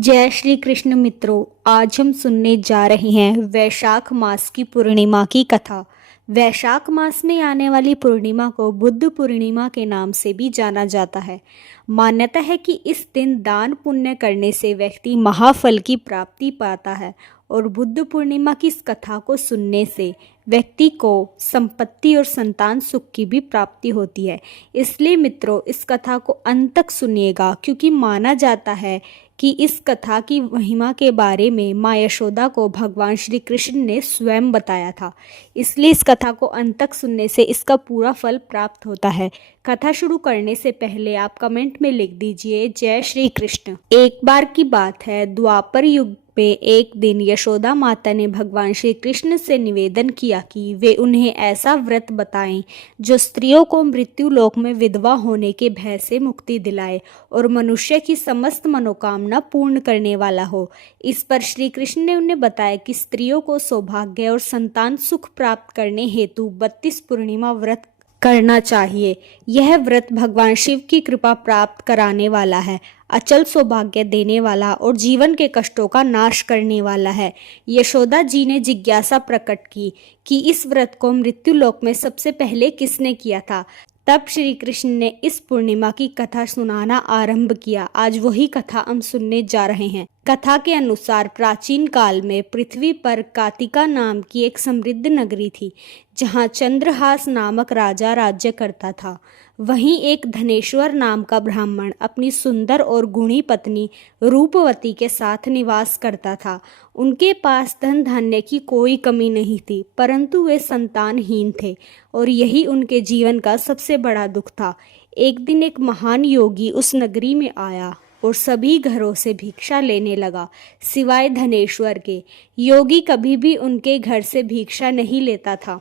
जय श्री कृष्ण मित्रों, आज हम सुनने जा रहे हैं वैशाख मास की पूर्णिमा की कथा। वैशाख मास में आने वाली पूर्णिमा को बुद्ध पूर्णिमा के नाम से भी जाना जाता है। मान्यता है कि इस दिन दान पुण्य करने से व्यक्ति महाफल की प्राप्ति पाता है और बुद्ध पूर्णिमा की इस कथा को सुनने से व्यक्ति को संपत्ति और संतान सुख की भी प्राप्ति होती है। इसलिए मित्रों, इस कथा को अंत तक सुनिएगा, क्योंकि माना जाता है कि इस कथा की महिमा के बारे में माँ यशोदा को भगवान श्री कृष्ण ने स्वयं बताया था। इसलिए इस कथा को अंत तक सुनने से इसका पूरा फल प्राप्त होता है। कथा शुरू करने से पहले आप कमेंट में लिख दीजिए जय श्री कृष्ण। एक बार की बात है, द्वापर युग में एक दिन यशोदा माता ने भगवान श्री कृष्ण से निवेदन किया कि वे उन्हें ऐसा व्रत बताएं जो स्त्रियों को मृत्यु लोक में विधवा होने के भय से मुक्ति दिलाए और मनुष्य की समस्त मनोकामना पूर्ण करने वाला हो। इस पर श्री कृष्ण ने उन्हें बताया कि स्त्रियों को सौभाग्य और संतान सुख प्राप्त करने हेतु 32 पूर्णिमा व्रत करना चाहिए। यह व्रत भगवान शिव की कृपा प्राप्त कराने वाला है, अचल सौभाग्य देने वाला और जीवन के कष्टों का नाश करने वाला है। यशोदा जी ने जिज्ञासा प्रकट की कि इस व्रत को मृत्यु लोक में सबसे पहले किसने किया था। तब श्री कृष्ण ने इस पूर्णिमा की कथा सुनाना आरंभ किया। आज वही कथा हम सुनने जा रहे हैं। कथा के अनुसार प्राचीन काल में पृथ्वी पर कातिका नाम की एक समृद्ध नगरी थी, जहां चंद्रहास नामक राजा राज्य करता था। वहीं एक धनेश्वर नाम का ब्राह्मण अपनी सुंदर और गुणी पत्नी रूपवती के साथ निवास करता था। उनके पास धन धान्य की कोई कमी नहीं थी, परंतु वे संतानहीन थे और यही उनके जीवन का सबसे बड़ा दुख था। एक दिन एक महान योगी उस नगरी में आया और सभी घरों से भिक्षा लेने लगा, सिवाय धनेश्वर के। योगी कभी भी उनके घर से भिक्षा नहीं लेता था।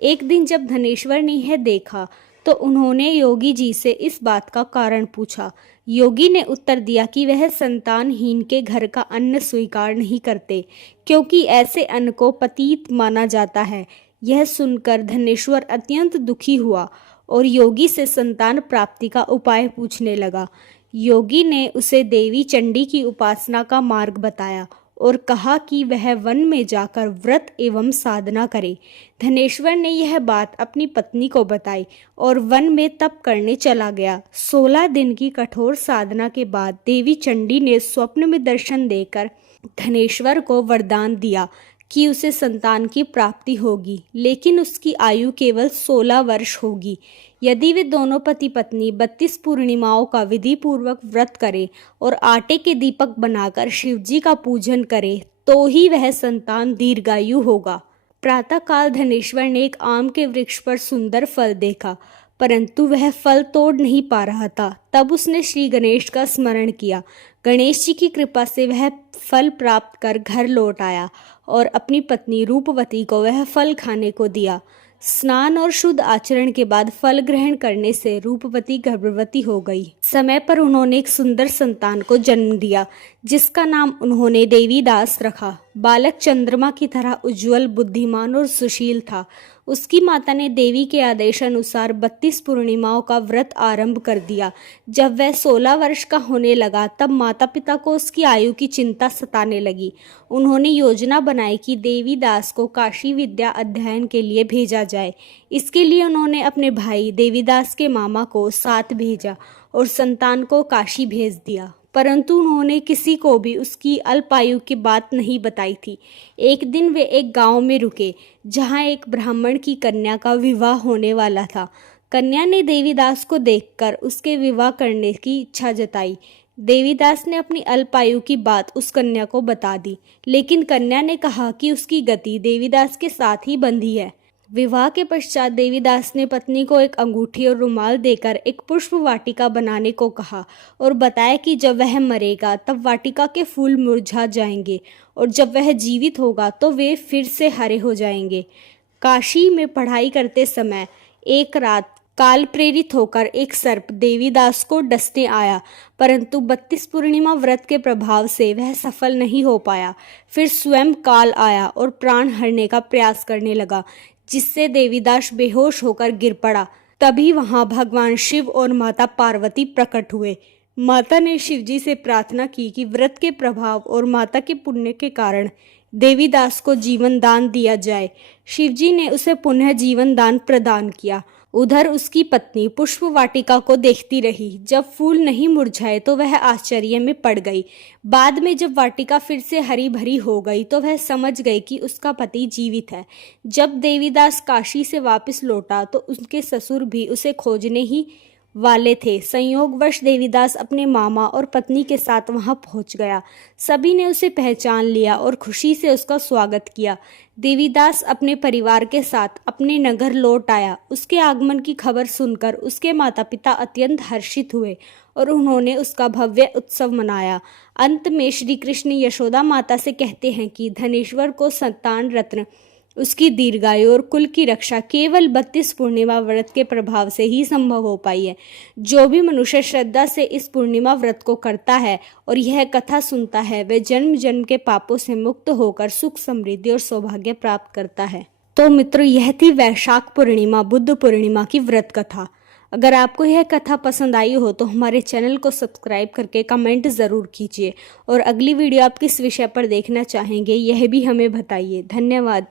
एक दिन जब धनेश्वर ने यह देखा तो उन्होंने योगी जी से इस बात का कारण पूछा। योगी ने उत्तर दिया कि वह संतानहीन के घर का अन्न स्वीकार नहीं करते, क्योंकि ऐसे अन्न को पतित माना जाता है। यह सुनकर धनेश्वर अत्यंत दुखी हुआ और योगी से संतान प्राप्ति का उपाय पूछने लगा। योगी ने उसे देवी चंडी की उपासना का मार्ग बताया और कहा कि वह वन में जाकर व्रत एवं साधना करे। धनेश्वर ने यह बात अपनी पत्नी को बताई और वन में तप करने चला गया। 16 दिन की कठोर साधना के बाद देवी चंडी ने स्वप्न में दर्शन देकर धनेश्वर को वरदान दिया कि उसे संतान की प्राप्ति होगी, लेकिन उसकी आयु केवल 16 वर्ष होगी। यदि वे दोनों पति पत्नी 32 पूर्णिमाओं का विधि पूर्वक व्रत करें और आटे के दीपक बनाकर शिवजी का पूजन करें, तो ही वह संतान दीर्घायु होगा। प्रातःकाल धनेश्वर ने एक आम के वृक्ष पर सुंदर फल देखा, परंतु वह फल तोड़ नहीं पा रहा था। तब उसने श्री गणेश का स्मरण किया। गणेश जी की कृपा से वह फल प्राप्त कर घर लौट आया और अपनी पत्नी रूपवती को वह फल खाने को दिया। स्नान और शुद्ध आचरण के बाद फल ग्रहण करने से रूपवती गर्भवती हो गई। समय पर उन्होंने एक सुंदर संतान को जन्म दिया, जिसका नाम उन्होंने देवीदास रखा। बालक चंद्रमा की तरह उज्जवल, बुद्धिमान और सुशील था। उसकी माता ने देवी के आदेश अनुसार 32 पूर्णिमाओं का व्रत आरंभ कर दिया। जब वह 16 वर्ष का होने लगा, तब माता पिता को उसकी आयु की चिंता सताने लगी। उन्होंने योजना बनाई कि देवीदास को काशी विद्या अध्ययन के लिए भेजा जाए। इसके लिए उन्होंने अपने भाई देवीदास के मामा को साथ भेजा और संतान को काशी भेज दिया, परंतु उन्होंने किसी को भी उसकी अल्पायु की बात नहीं बताई थी। एक दिन वे एक गांव में रुके, जहां एक ब्राह्मण की कन्या का विवाह होने वाला था। कन्या ने देवीदास को देखकर उसके विवाह करने की इच्छा जताई। देवीदास ने अपनी अल्पायु की बात उस कन्या को बता दी, लेकिन कन्या ने कहा कि उसकी गति देवीदास के साथ ही बंधी है। विवाह के पश्चात देवीदास ने पत्नी को एक अंगूठी और रुमाल देकर एक पुष्प वाटिका बनाने को कहा और बताया कि जब वह मरेगा तब वाटिका के फूल मुरझा जाएंगे और जब वह जीवित होगा तो वे फिर से हरे हो जाएंगे। काशी में पढ़ाई करते समय एक रात काल प्रेरित होकर एक सर्प देवीदास को डसने आया, परंतु 32 पूर्णिमा व्रत के प्रभाव से वह सफल नहीं हो पाया। फिर स्वयं काल आया और प्राण हरने का प्रयास करने लगा, जिससे देवीदास बेहोश होकर गिर पड़ा। तभी वहां भगवान शिव और माता पार्वती प्रकट हुए। माता ने शिवजी से प्रार्थना की कि व्रत के प्रभाव और माता के पुण्य के कारण देवीदास को जीवन दान दिया जाए। शिवजी ने उसे पुनः जीवन दान प्रदान किया। उधर उसकी पत्नी पुष्प वाटिका को देखती रही। जब फूल नहीं मुरझाए तो वह आश्चर्य में पड़ गई। बाद में जब वाटिका फिर से हरी भरी हो गई तो वह समझ गई कि उसका पति जीवित है। जब देवीदास काशी से वापस लौटा तो उनके ससुर भी उसे खोजने ही वाले थे। संयोगवश देवीदास अपने मामा और पत्नी के साथ वहां पहुंच गया। सभी ने उसे पहचान लिया और खुशी से उसका स्वागत किया। देवीदास अपने परिवार के साथ अपने नगर लौट आया। उसके आगमन की खबर सुनकर उसके माता पिता अत्यंत हर्षित हुए और उन्होंने उसका भव्य उत्सव मनाया। अंत में श्री कृष्ण यशोदा माता से कहते हैं कि धनेश्वर को संतान रत्न, उसकी दीर्घायु और कुल की रक्षा केवल 32 पूर्णिमा व्रत के प्रभाव से ही संभव हो पाई है। जो भी मनुष्य श्रद्धा से इस पूर्णिमा व्रत को करता है और यह कथा सुनता है, वह जन्म जन्म के पापों से मुक्त होकर सुख, समृद्धि और सौभाग्य प्राप्त करता है। तो मित्रों, यह थी वैशाख पूर्णिमा, बुद्ध पूर्णिमा की व्रत कथा। अगर आपको यह कथा पसंद आई हो तो हमारे चैनल को सब्सक्राइब करके कमेंट ज़रूर कीजिए और अगली वीडियो आप किस विषय पर देखना चाहेंगे यह भी हमें बताइए। धन्यवाद।